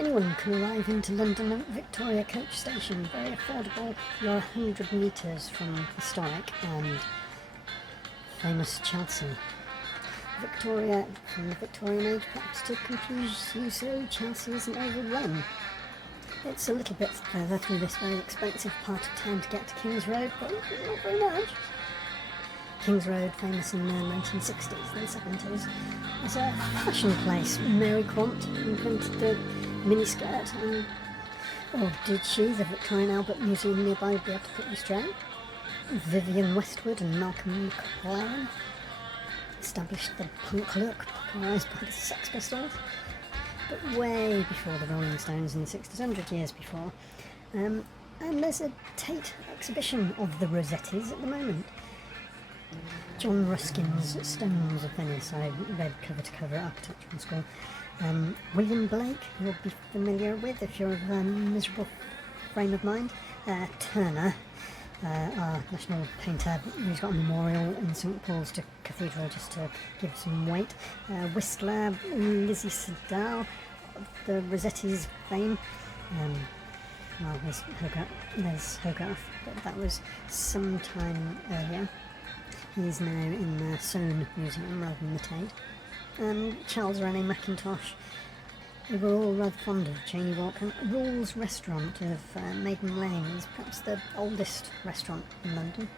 Anyone can arrive into London at Victoria Coach Station, very affordable. You're 100 metres from historic and famous Chelsea. Victoria, from the Victorian age perhaps to confuse you so, Chelsea isn't overrun. It's a little bit further through this very expensive part of town to get to King's Road, but not very much. King's Road, famous in the 1960s and 70s, is a fashion place. Mary Quant invented the miniskirt, and, or did she? The Victorian Albert Museum nearby would be able to put you straight. Vivienne Westwood and Malcolm McLaren established the punk look popularised by the Sex Pistols, but way before the Rolling Stones in the 60s, 100 years before. And there's a Tate exhibition of the Rossettis at the moment. John Ruskin's Stones of Venice, I read cover to cover at architectural school. William Blake, you'll be familiar with if you're of a miserable frame of mind. Turner, our national painter, who's got a memorial in St Paul's Cathedral just to give some weight. Whistler, Lizzie Sedal, of the Rossetti's fame. Well, there's Hogarth, but that was some time earlier. He's now in the Soane Museum rather than the Tate. And Charles René Mackintosh. We were all rather fond of Janey Walker. Rawls restaurant of Maiden Lane is perhaps the oldest restaurant in London.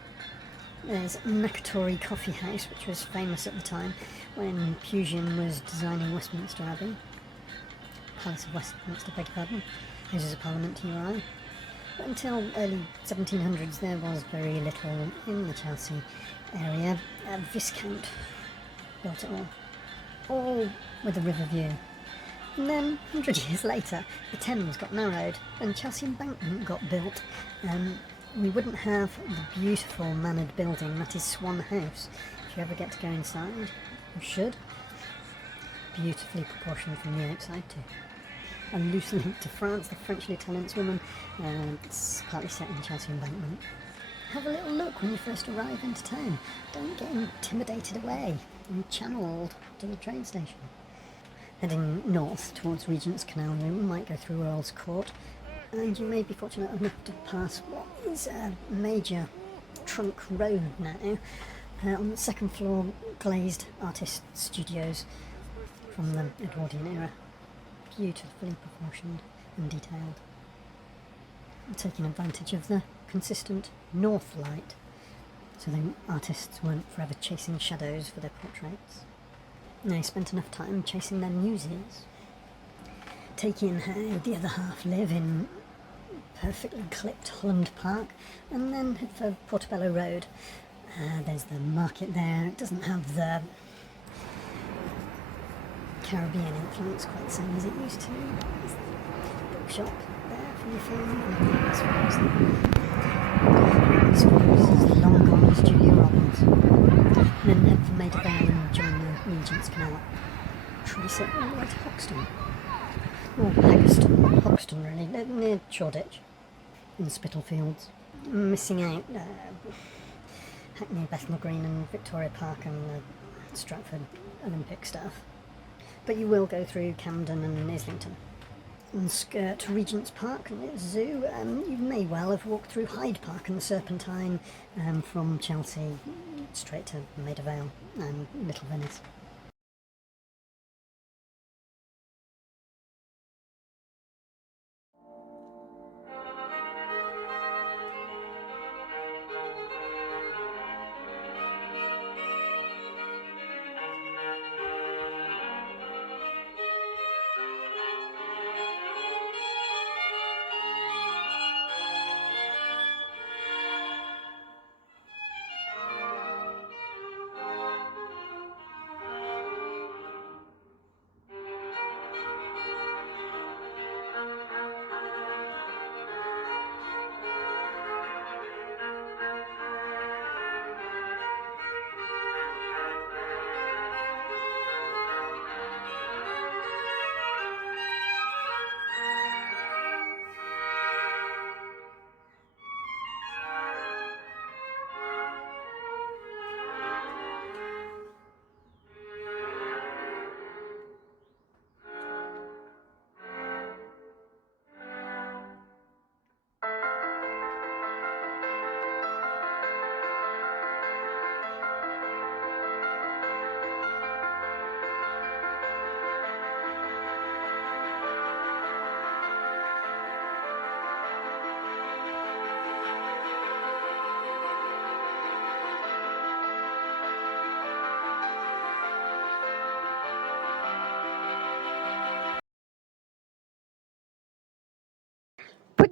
There's Nakatory Coffee House, which was famous at the time when Pugian was designing Westminster Abbey. Palace of Westminster, beg your pardon. Houses of Parliament to your eye. But until early 1700s there was very little in the Chelsea area. Viscount built it all with a river view. And then, 100 years later, the Thames got narrowed and Chelsea Embankment got built. We wouldn't have the beautiful mannered building that is Swan House. If you ever get to go inside, you should. Beautifully proportioned from the outside too. A loose link to France, the French lieutenant's woman. It's partly set in Chelsea Embankment. Have a little look when you first arrive into town. Don't get intimidated away and channelled to the train station. Heading north towards Regents Canal, you might go through Earl's Court, and you may be fortunate enough to pass what is a major trunk road now. On the second floor, glazed artist studios from the Edwardian era. Beautifully proportioned and detailed. Taking advantage of the consistent north light, so the artists weren't forever chasing shadows for their portraits. They spent enough time chasing their muses, taking how the other half live in perfectly clipped Holland Park, and then head for Portobello Road. There's the market there. It doesn't have the Caribbean influence quite the same as it used to. There's the bookshop there for your film. I suppose the long gone Julia Robbins. And then head for Maida Vale and join the Regents Canal. Trace it all the way to Hoxton. Or Hoxton really, near Shoreditch, in Spitalfields. Missing out Hackney, Bethnal Green and Victoria Park and the Stratford Olympic stuff. But you will go through Camden and Islington. And skirt Regent's Park and its zoo. You may well have walked through Hyde Park and the Serpentine from Chelsea straight to Maida Vale and Little Venice.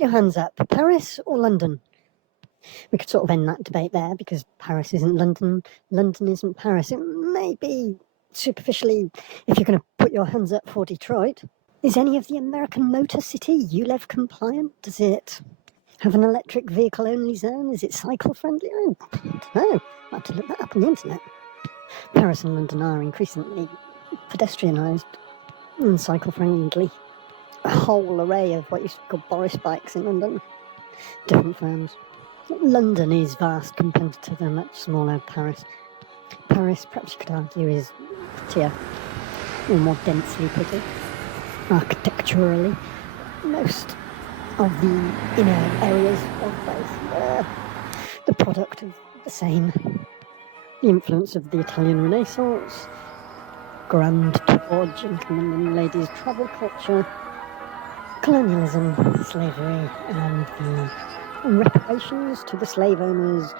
your hands up. Paris or London? We could sort of end that debate there, because Paris isn't London, London isn't Paris. It may be superficially, if you're going to put your hands up, for Detroit. Is any of the American Motor City ULEV compliant? Does it have an electric vehicle only zone? Is it cycle friendly? I don't know. I'll have to look that up on the internet. Paris and London are increasingly pedestrianised and cycle friendly. A whole array of what used to be called Boris bikes in London. Different firms. London is vast compared to the much smaller Paris. Paris, perhaps you could argue, is prettier, or more densely pretty. Architecturally, most of the inner areas of both were the product of the same. The influence of the Italian Renaissance, grand tour, gentlemen and ladies travel culture, colonialism, slavery, and the reparations to the slave owners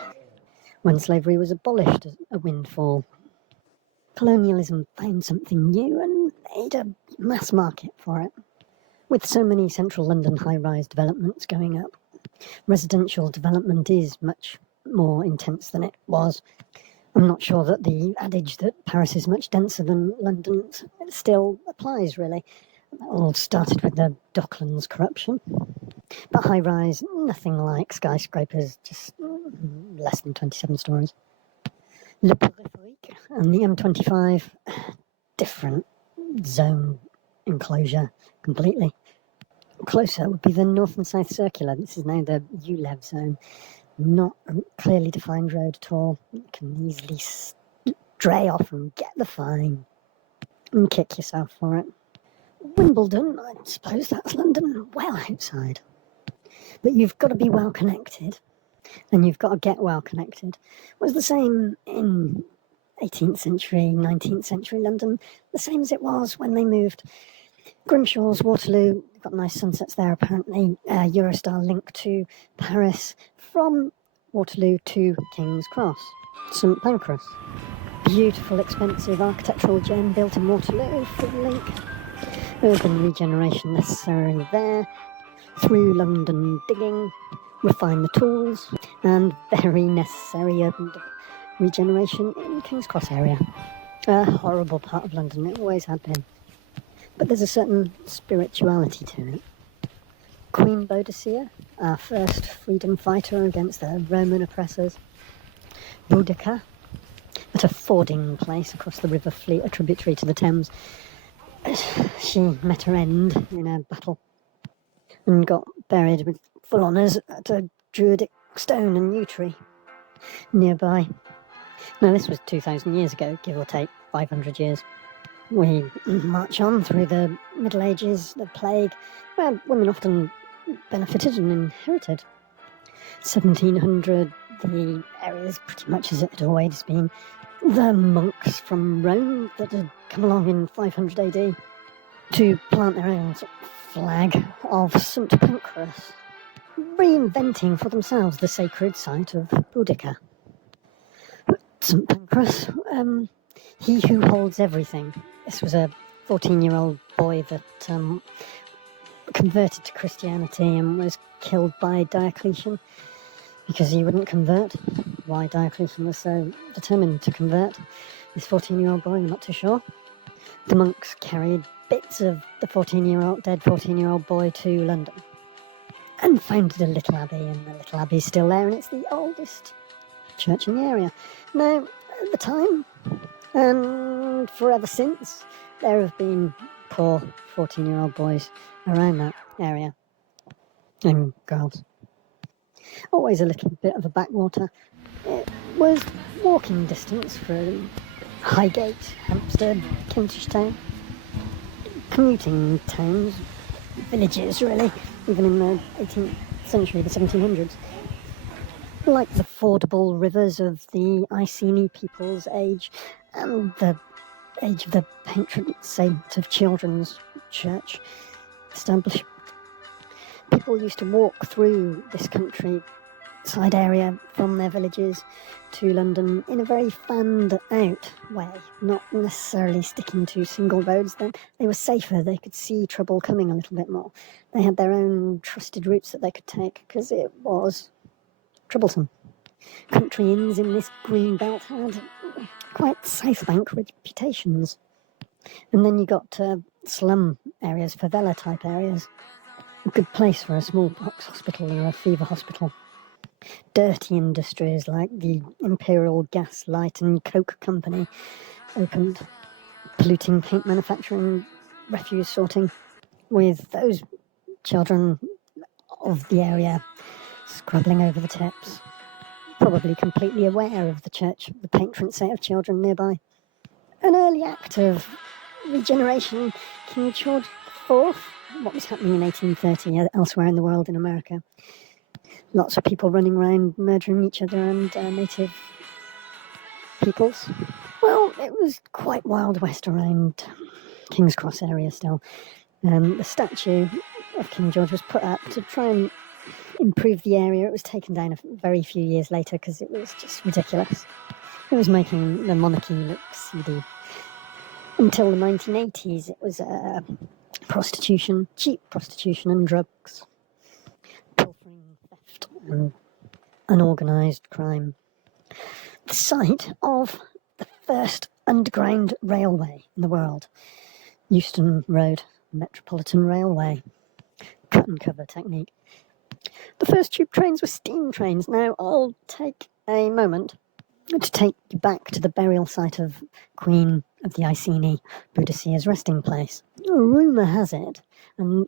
when slavery was abolished as a windfall. Colonialism found something new and made a mass market for it. With so many central London high-rise developments going up, residential development is much more intense than it was. I'm not sure that the adage that Paris is much denser than London still applies, really. It all started with the Docklands corruption. But high-rise, nothing like skyscrapers, just less than 27 stories. Le Périphérique and the M25, different zone enclosure completely. Closer would be the North and South Circular. This is now the ULEV zone. Not a clearly defined road at all. You can easily stray off and get the fine and kick yourself for it. Wimbledon, I suppose that's London, well outside. But you've got to be well connected, and you've got to get well connected. It was the same in 18th century, 19th century London, the same as it was when they moved. Grimshaw's Waterloo, got nice sunsets there apparently. Eurostar link to Paris from Waterloo to King's Cross. St Pancras, beautiful, expensive architectural gem built in Waterloo, free link. Urban regeneration necessarily there. Through London digging, refine the tools, and very necessary urban regeneration in King's Cross area. A horrible part of London, it always had been. But there's a certain spirituality to it. Queen Boadicea, our first freedom fighter against the Roman oppressors. Boudica, at a fording place across the River Fleet, a tributary to the Thames. She met her end in a battle and got buried with full honours at a druidic stone and yew tree nearby. Now, this was 2,000 years ago, give or take 500 years. We march on through the Middle Ages, the Plague, where women often benefited and inherited. 1700, the area is pretty much as it had always been. The monks from Rome that had come along in 500 AD to plant their own sort of flag of St Pancras, reinventing for themselves the sacred site of Boudica. St Pancras, he who holds everything. This was a 14-year-old boy that converted to Christianity and was killed by Diocletian because he wouldn't convert. Why Diocletian was so determined to convert this 14-year-old boy, I'm not too sure. The monks carried bits of the dead 14-year-old boy to London and founded a little abbey, and the little abbey's still there, and it's the oldest church in the area. Now, at the time, and forever since, there have been poor 14-year-old boys around that area, and girls. Always a little bit of a backwater. It was walking distance from Highgate, Hampstead, Kentish Town. Commuting towns, villages really, even in the 18th century, the 1700s. Like the fordable rivers of the Iceni people's age, and the age of the patron saint of children's church establishment. People used to walk through this country side area from their villages to London in a very fanned out way, not necessarily sticking to single roads. Then they were safer, they could see trouble coming a little bit more. They had their own trusted routes that they could take because it was troublesome. Country inns in this green belt had quite South Bank reputations. And then you got slum areas, favela type areas. A good place for a smallpox hospital or a fever hospital. Dirty industries like the Imperial Gas, Light and Coke Company opened, polluting paint manufacturing, refuse sorting, with those children of the area scrabbling over the tips, probably completely aware of the church, the patron saint of children nearby. An early act of regeneration, King George IV, what was happening in 1830 elsewhere in the world in America. Lots of people running around murdering each other and native peoples. Well, it was quite Wild West around King's Cross area still. The statue of King George was put up to try and improve the area. It was taken down a very few years later because it was just ridiculous. It was making the monarchy look seedy. Until the 1980s, it was prostitution, cheap prostitution and drugs, pilfering, theft and unorganised crime. The site of the first underground railway in the world, Euston Road Metropolitan Railway, cut and cover technique. The first tube trains were steam trains. Now I'll take a moment to take you back to the burial site of Queen of the Iceni, Boadicea's resting place. Rumour has it, and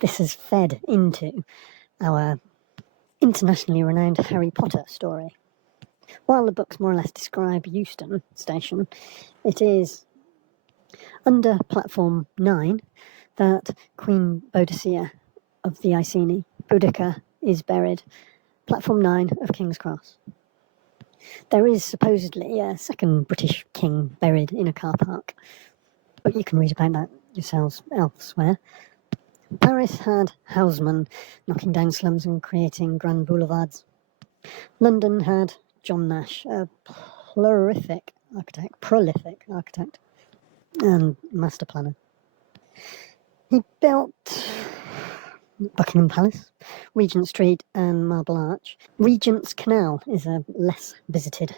this has fed into our internationally renowned Harry Potter story. While the books more or less describe Euston Station, it is under platform 9 that Queen Boadicea of the Iceni, Boudica, is buried. Platform 9 of King's Cross. There is supposedly a second British king buried in a car park, but you can read about that yourselves elsewhere. Paris had Haussmann knocking down slums and creating grand boulevards. London had John Nash, a prolific architect and master planner. He built Buckingham Palace, Regent Street and Marble Arch. Regents Canal is a less visited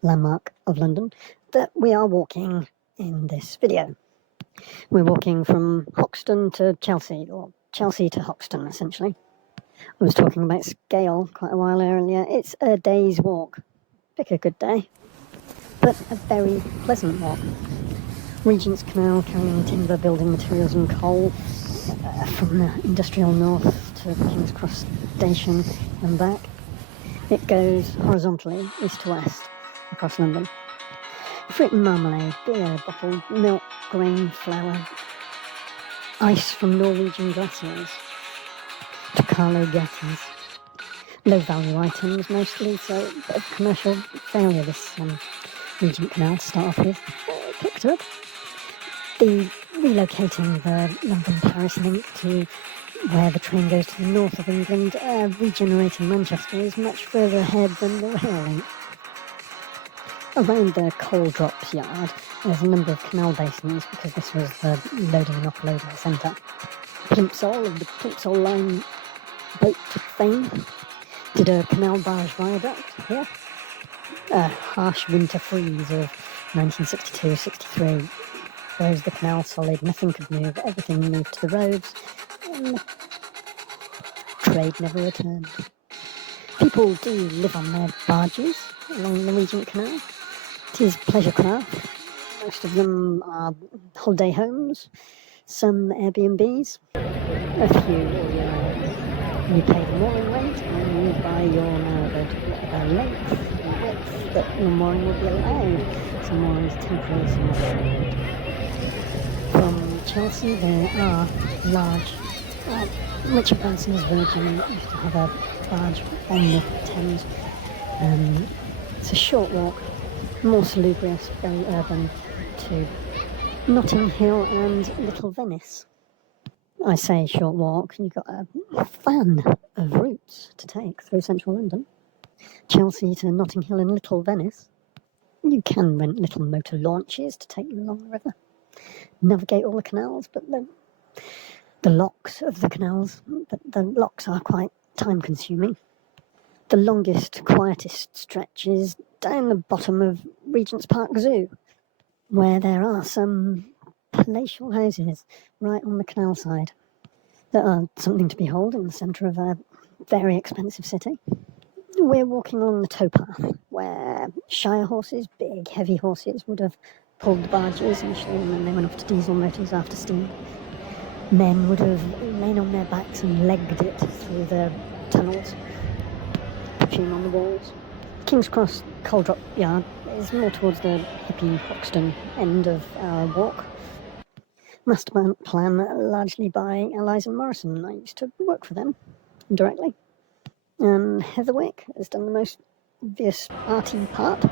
landmark of London that we are walking in this video. We're walking from Hoxton to Chelsea, or Chelsea to Hoxton essentially. I was talking about scale quite a while earlier. It's a day's walk. Pick a good day, but a very pleasant walk. Regent's Canal carrying timber, building materials and coal from the industrial north to King's Cross Station and back. It goes horizontally east to west across London. Fruit and marmalade, beer, bottled milk, grain, flour, ice from Norwegian glaciers to Carlo Gatti's. Low value items mostly, so a bit of commercial failure this Regent Canal to start off with. Picked up. The relocating the London-Paris link to where the train goes to the north of England, regenerating Manchester is much further ahead than the rail link. Around the coal drops yard, there's a number of canal basins because this was the loading and offloading centre. Plimsoll of the Plimsoll line boat fame did a canal barge viaduct here. A harsh winter freeze of 1962-63 froze the canal solid, nothing could move, everything moved to the roads, and trade never returned. People do live on their barges along the Regent Canal. It is pleasure craft. Most of them are holiday homes, some Airbnbs, a few you pay the mooring rate and you buy your length and width that your mooring will be allowed. Some moorings temporary, some permanent. From Chelsea there are large, Richard Branson's Virgin used to have a barge on the Thames. It's a short walk, more salubrious, very urban, to Notting Hill and Little Venice. I say short walk, you've got a fan of routes to take through central London. Chelsea to Notting Hill and Little Venice. You can rent little motor launches to take you along the river. Navigate all the canals, but the locks of the canals, the locks are quite time consuming. The longest, quietest stretch is down the bottom of Regents Park Zoo, where there are some palatial houses right on the canal side that are something to behold in the centre of a very expensive city. We're walking along the towpath, where shire horses, big heavy horses, would have pulled the barges initially, and then they went off to diesel motors after steam. Men would have lain on their backs and legged it through the tunnels, pushing on the walls. King's Cross Coal Drop Yard is more towards the hippie Hoxton end of our walk. Master plan largely by Allies and Morrison. I used to work for them directly. And Heatherwick has done the most obvious arty part.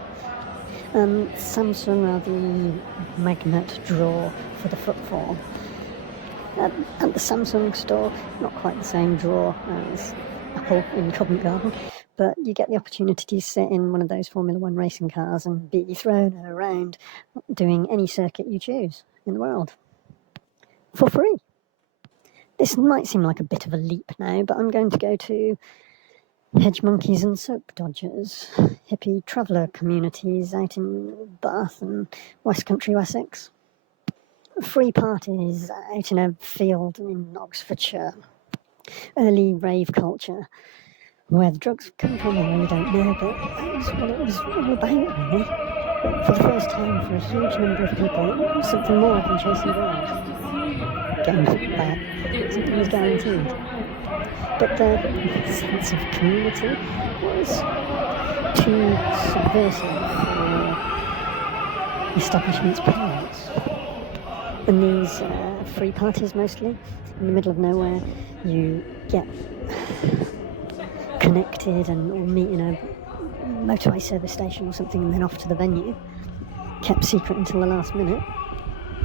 And Samsung are the magnet draw for the footfall. At the Samsung store, not quite the same draw as Apple in Covent Garden, but you get the opportunity to sit in one of those Formula One racing cars and be thrown around doing any circuit you choose in the world. For free. This might seem like a bit of a leap now, but I'm going to go to hedge monkeys and soap dodgers, hippie traveller communities out in Bath and West Country Wessex. Free parties out in a field in Oxfordshire. Early rave culture. Where the drugs come from, I really don't know, but that's what it was all about, really. But for the first time, for a huge number of people, something more than chasing girls. Getting hit back, something was guaranteed. But the sense of community was too subversive for the establishment's parents. And these free parties, mostly, in the middle of nowhere, you get connected and all meet in a motorway service station or something and then off to the venue, kept secret until the last minute.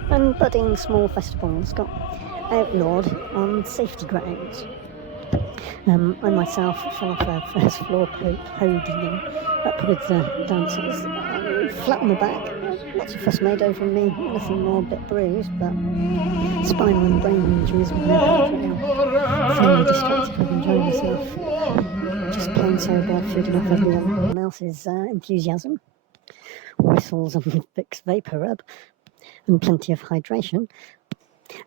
And budding small festivals got outlawed on safety grounds. I myself fell off a first floor podium up with the dancers, flat on the back, lots of fuss made over me, nothing more, a bit bruised, but spinal and brain injuries were never real. Fairly distracted with enjoying myself, just plain sober, feeding off everyone else's enthusiasm, whistles and Vicks vapor rub, and plenty of hydration.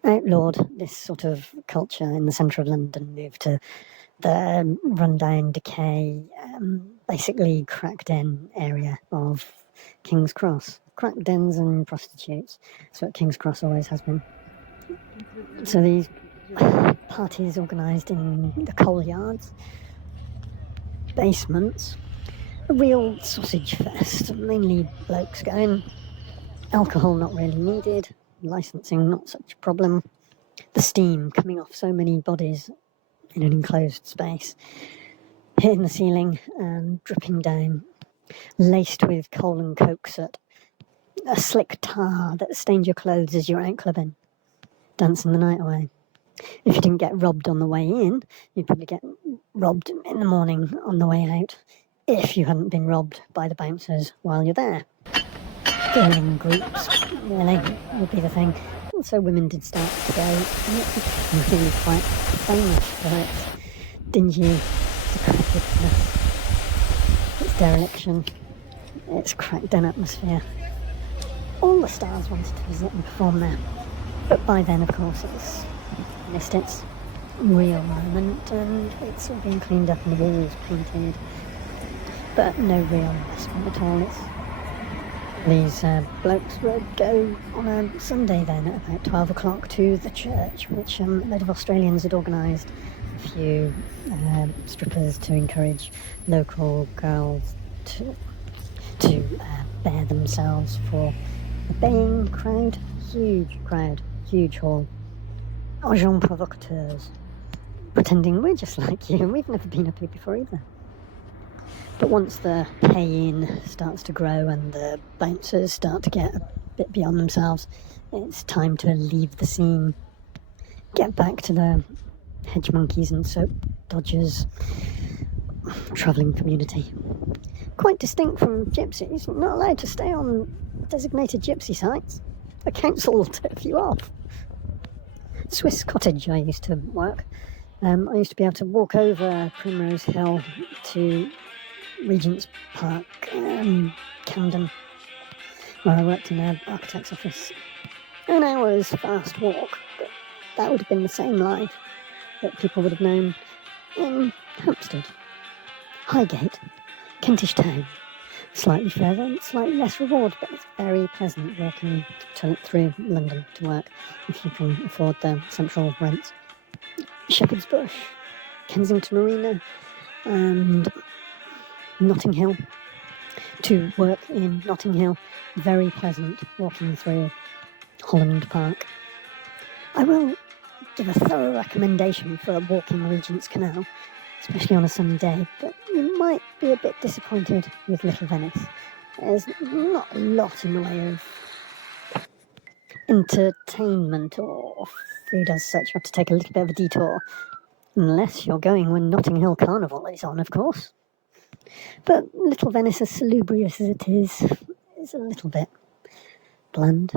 Outlawed this sort of culture in the centre of London, moved to the rundown, decay, basically crack den area of King's Cross. Crack dens and prostitutes. That's what King's Cross always has been. So these parties organised in the coal yards, basements, a real sausage fest, mainly blokes going, alcohol not really needed, licensing not such a problem, the steam coming off so many bodies in an enclosed space, hitting the ceiling and dripping down, laced with coal and coke soot, a slick tar that stained your clothes as you were out clubbing, dancing the night away. If you didn't get robbed on the way in, you'd probably get robbed in the morning on the way out, if you hadn't been robbed by the bouncers while you're there. Girling groups, really, would be the thing. Also, women did start to go, and really quite famous for its dingy decrepitness, its dereliction, its cracked down atmosphere. All the stars wanted to visit and perform there. But by then, of course, it's missed its real moment, and it's all been cleaned up and the walls painted. But no real investment at all. These blokes would go on a Sunday then at about 12 o'clock to the church, which a load of Australians had organised. A few strippers to encourage local girls to bear themselves for a baying crowd, huge hall. Agents provocateurs, pretending we're just like you, we've never been up here before either. But once the pay-in starts to grow and the bouncers start to get a bit beyond themselves, it's time to leave the scene. get back to the hedge monkeys and soap dodgers travelling community. Quite distinct from gypsies, not allowed to stay on designated gypsy sites. The council will tip you off. Swiss Cottage I used to work. I used to be able to walk over Primrose Hill to Regents Park, Camden, where I worked in an architect's office. An hour's fast walk, but that would have been the same life that people would have known in Hampstead, Highgate, Kentish Town. Slightly further and slightly less reward, but it's very pleasant walking through London to work if you can afford the central rents. Shepherd's Bush, Kensington Arena, and Notting Hill. To work in Notting Hill, very pleasant walking through Holland Park. I will give a thorough recommendation for walking Regents Canal, especially on a sunny day, but you might be a bit disappointed with Little Venice. There's not a lot in the way of entertainment or food as such. You have to take a little bit of a detour, unless you're going when Notting Hill Carnival is on, of course. But Little Venice, as salubrious as it is a little bit bland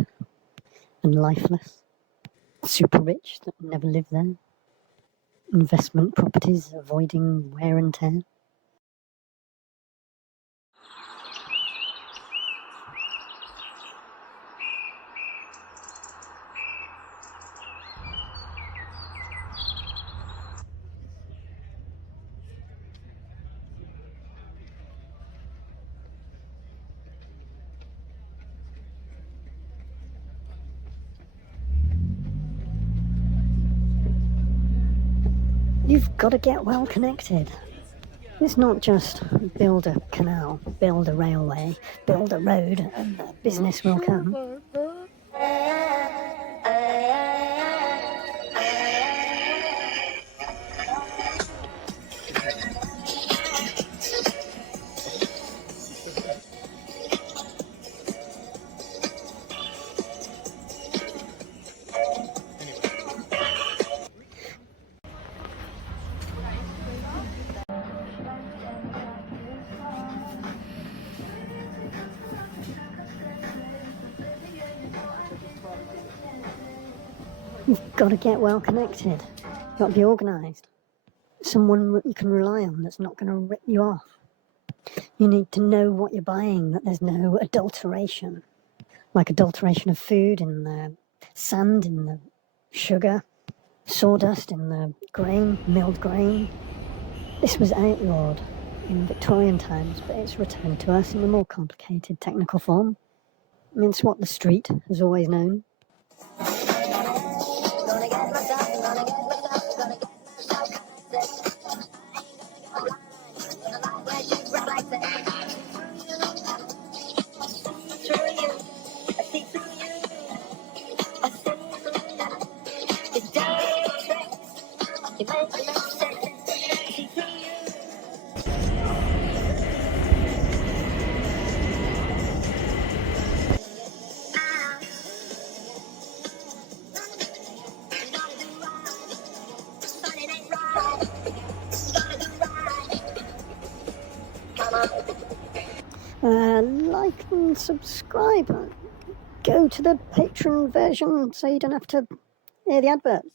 and lifeless. Super rich that never live there. Investment properties avoiding wear and tear. You've got to get well connected. It's not just build a canal, build a railway, build a road, and the business will come. You've got to get well connected. You've got to be organised. Someone you can rely on that's not going to rip you off. You need to know what you're buying, that there's no adulteration. Like adulteration of food in the sand, in the sugar, sawdust in the grain, milled grain. This was outlawed in Victorian times, but it's returned to us in a more complicated technical form. I mean, it's what the street has always known. Like and subscribe. Go to the Patreon version so you don't have to hear the adverts.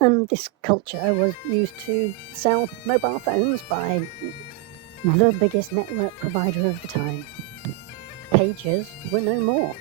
And this culture was used to sell mobile phones by the biggest network provider of the time. Pages were no more.